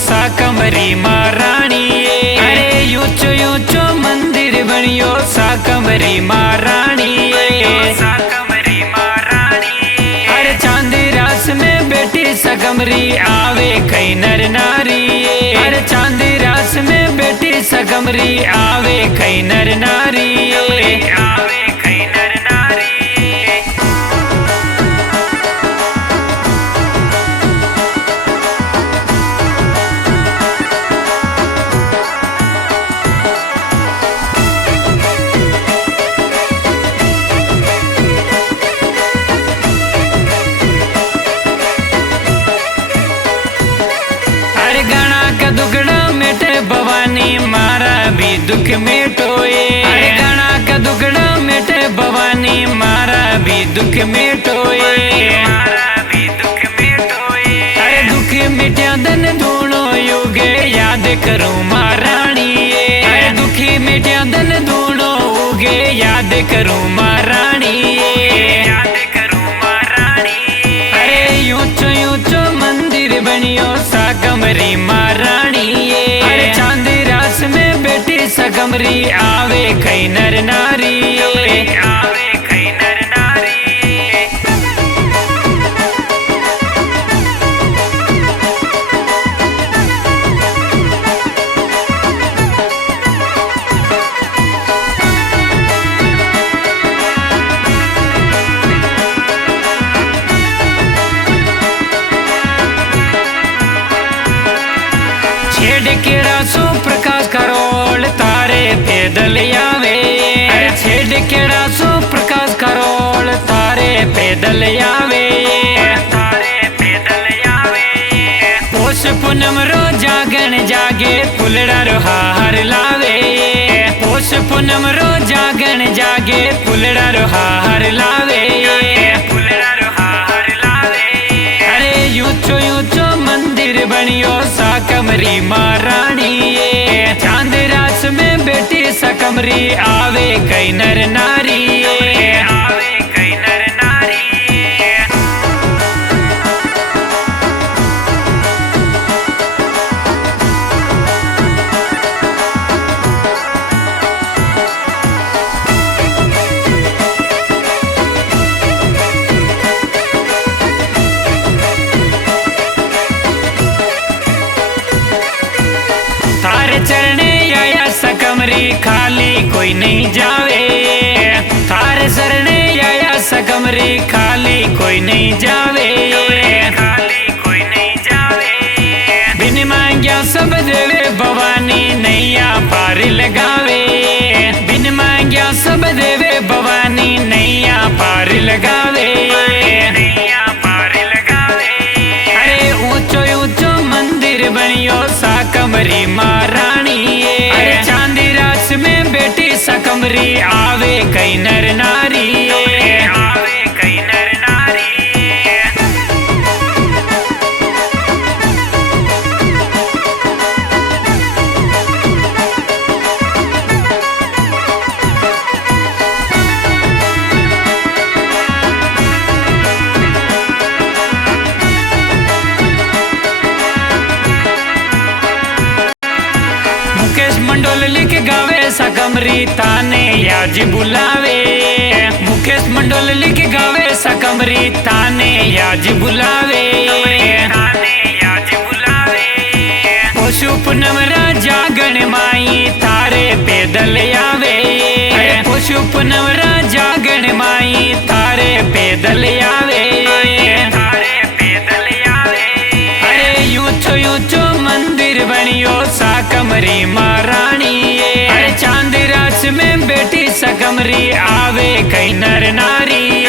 साकमरी महारानी। अरे ऊंचो ऊंचो मंदिर बनियो साकमरी महारानी। साकमरी महारानी। अरे चांदी रास में बेटी सकमरी आवे कई नर नारी। अरे चांदी रास में बेटी सकमरी आवे कई नर नारी। आवे कई नर नारी। दुखड़ा मेटे भवानी मारा भी दुख मेटोए। अरे गणा का दुखड़ा मेटे भवानी मारा भी दुख मेटोए। मारा भी दुख मेटोए। अरे दुख मिट्या धन धूणो युगे याद करूं महारानी। अरे दुखी मिट्या धन धूणो उगे याद करूं महारानी। याद करूं महारानी। अरे ऊंचो ऊंचो मंदिर बनियो साकमरी महारानी। अरे चांदी रास में बेटी सकमरी आवे कई नर नारी। आवे कई नर नारी। छेड़ केड़ा सो प्रकाश करोल तारे पैदल आवे। अरे छेड़ केड़ा सो प्रकाश करोल तारे पैदल आवे। तारे पैदल आवे। पोष पूनम रो जागन जागे फुलड़ा रो हार लावे। पोष पूनम रो जागन जागे फुलड़ा रो हार लावे। फुलड़ा रो हार लावे। अरे ऊंचो ऊंचो मंदिर बनियो साकमरी महारानी। चांद रास में बेटी सकमरी आवे कई नर नारी। आवे कई नर नारी। थारे चरणे आया सकमरी खाली कोई नहीं जावे। थारे चरणे आया सकमरी खाली कोई नहीं जावे। खाली कोई नहीं जावे। बिन मांग्या सब देवे भवानी नैया पार लगावे। बिन मांग्या सब देवे भवानी नैया पार लगावे। नैया पार लगावे। अरे ऊंचो ऊंचो मंदिर बनियो साकमरी महारानी। अरे चांदी रास में बेटी सकमरी आवे कई नर नारी। आवे कई नर नारी। मुकेश मंडोल लिख गावे सकमरी ताने याज बुलावे। मुकेश मंडोल लिख गावे सकमरी ताने याज बुलावे। ताने याज बुलावे। पशु पूनम रा जागण माई तारे पैदल आवे। पशु पूनम रा जागण माई तारे पैदल आवे। तारे पैदल आवे। अरे ऊंचो ऊंचो मंदिर बनियो साकमरी महारानी। अरे चांद रास में बेटी सकमरी आवे कई नर नारी।